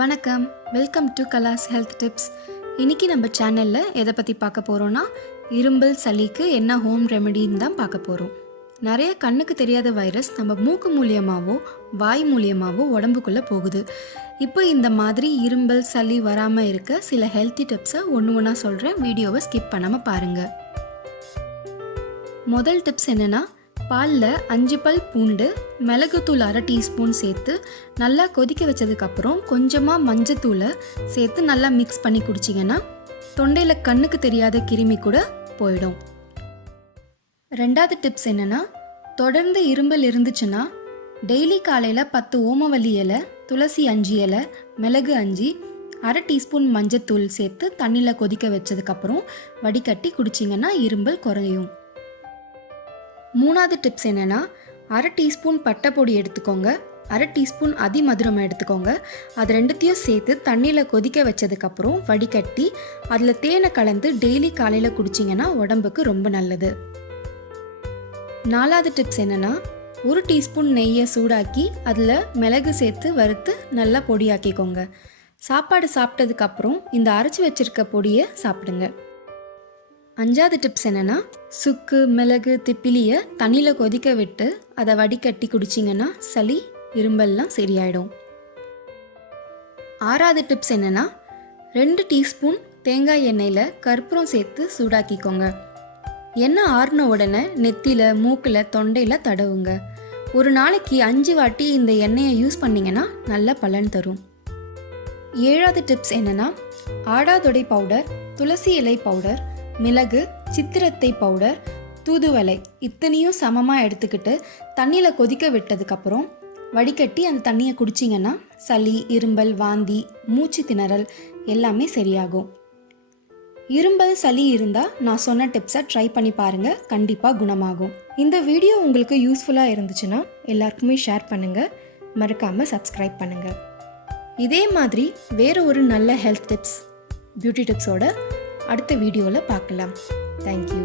வணக்கம், welcome to கலாஸ் health tips. இன்றைக்கி நம்ம சேனலில் எதை பற்றி பார்க்க போகிறோன்னா, இரும்பல் சளிக்கு என்ன ஹோம் ரெமெடின்னு தான் பார்க்க போகிறோம். நிறைய கண்ணுக்கு தெரியாத வைரஸ் நம்ம மூக்கு மூலியமாகவோ வாய் மூலியமாகவோ உடம்புக்குள்ளே போகுது. இப்போ இந்த மாதிரி இரும்பல் சளி வராமல் இருக்க சில ஹெல்த்தி டிப்ஸை ஒன்று ஒன்றா சொல்கிறேன். வீடியோவை ஸ்கிப் பண்ணாமல் பாருங்கள். முதல் டிப்ஸ் என்னென்னா, பாலில் 5 பல் பூண்டு, மிளகுத்தூள் 1/2 டீஸ்பூன் சேர்த்து நல்லா கொதிக்க வச்சதுக்கப்புறம் கொஞ்சமாக மஞ்சத்தூளை சேர்த்து நல்லா மிக்ஸ் பண்ணி குடிச்சிங்கன்னா தொண்டையில் கண்ணுக்கு தெரியாத கிருமி கூட போயிடும். ரெண்டாவது டிப்ஸ் என்னென்னா, தொடர்ந்து இரும்பல் இருந்துச்சுன்னா டெய்லி காலையில் 10 ஓமவல்லி இலை, துளசி 5 இலை, மிளகு 5, 1/2 டீஸ்பூன் மஞ்சத்தூள் சேர்த்து தண்ணியில் கொதிக்க வச்சதுக்கப்புறம் வடிகட்டி குடிச்சிங்கன்னா இரும்பல் குறையும். மூணாவது டிப்ஸ் என்னென்னா, 1/2 டீஸ்பூன் பட்டை பொடி எடுத்துக்கோங்க, 1/2 டீஸ்பூன் அதிமதுரம் எடுத்துக்கோங்க. அது ரெண்டுத்தையும் சேர்த்து தண்ணியில் கொதிக்க வச்சதுக்கப்புறம் வடிகட்டி அதில் தேனை கலந்து டெய்லி காலையில் குடிச்சிங்கன்னா உடம்புக்கு ரொம்ப நல்லது. நாலாவது டிப்ஸ் என்னென்னா, 1 டீஸ்பூன் நெய்யை சூடாக்கி அதில் மிளகு சேர்த்து வறுத்து நல்லா பொடியாக்கிக்கோங்க. சாப்பாடு சாப்பிட்டதுக்கப்புறம் இந்த அரைச்சி வச்சிருக்க பொடியை சாப்பிடுங்க. அஞ்சாவது டிப்ஸ் என்னென்னா, சுக்கு, மிளகு, திப்பிலியை தண்ணியில் கொதிக்க விட்டு அதை வடிகட்டி குடிச்சிங்கன்னா சளி, இரும்பல்லாம் சரியாயிடும். ஆறாவது டிப்ஸ் என்னென்னா, 2 டீஸ்பூன் தேங்காய் எண்ணெயில் கற்பூரம் சேர்த்து சூடாக்கிக்கோங்க. எண்ணெய் ஆறின உடனே நெத்தியில், மூக்கில், தொண்டையில் தடவுங்க. ஒரு நாளைக்கு 5 வாட்டி இந்த எண்ணெயை யூஸ் பண்ணிங்கன்னா நல்ல பலன் தரும். ஏழாவது டிப்ஸ் என்னென்னா, ஆடாதொடை பவுடர், துளசி இலை பவுடர், மிளகு, சித்திரத்தை பவுடர், தூதுவளை இத்தனையும் சமமாக எடுத்துக்கிட்டு தண்ணியில் கொதிக்க விட்டதுக்கப்புறம் வடிகட்டி அந்த தண்ணியை குடிச்சிங்கன்னா சளி, இரும்பல், வாந்தி, மூச்சு திணறல் எல்லாமே சரியாகும். இரும்பல், சளி இருந்தால் நான் சொன்ன டிப்ஸை ட்ரை பண்ணி பாருங்கள், கண்டிப்பாக குணமாகும். இந்த வீடியோ உங்களுக்கு யூஸ்ஃபுல்லாக இருந்துச்சுன்னா எல்லாருக்குமே ஷேர் பண்ணுங்கள், மறக்காமல் சப்ஸ்கிரைப் பண்ணுங்கள். இதே மாதிரி வேறு ஒரு நல்ல ஹெல்த் டிப்ஸ், பியூட்டி டிப்ஸோட அடுத்த வீடியோவில் பார்க்கலாம். தேங்க்யூ.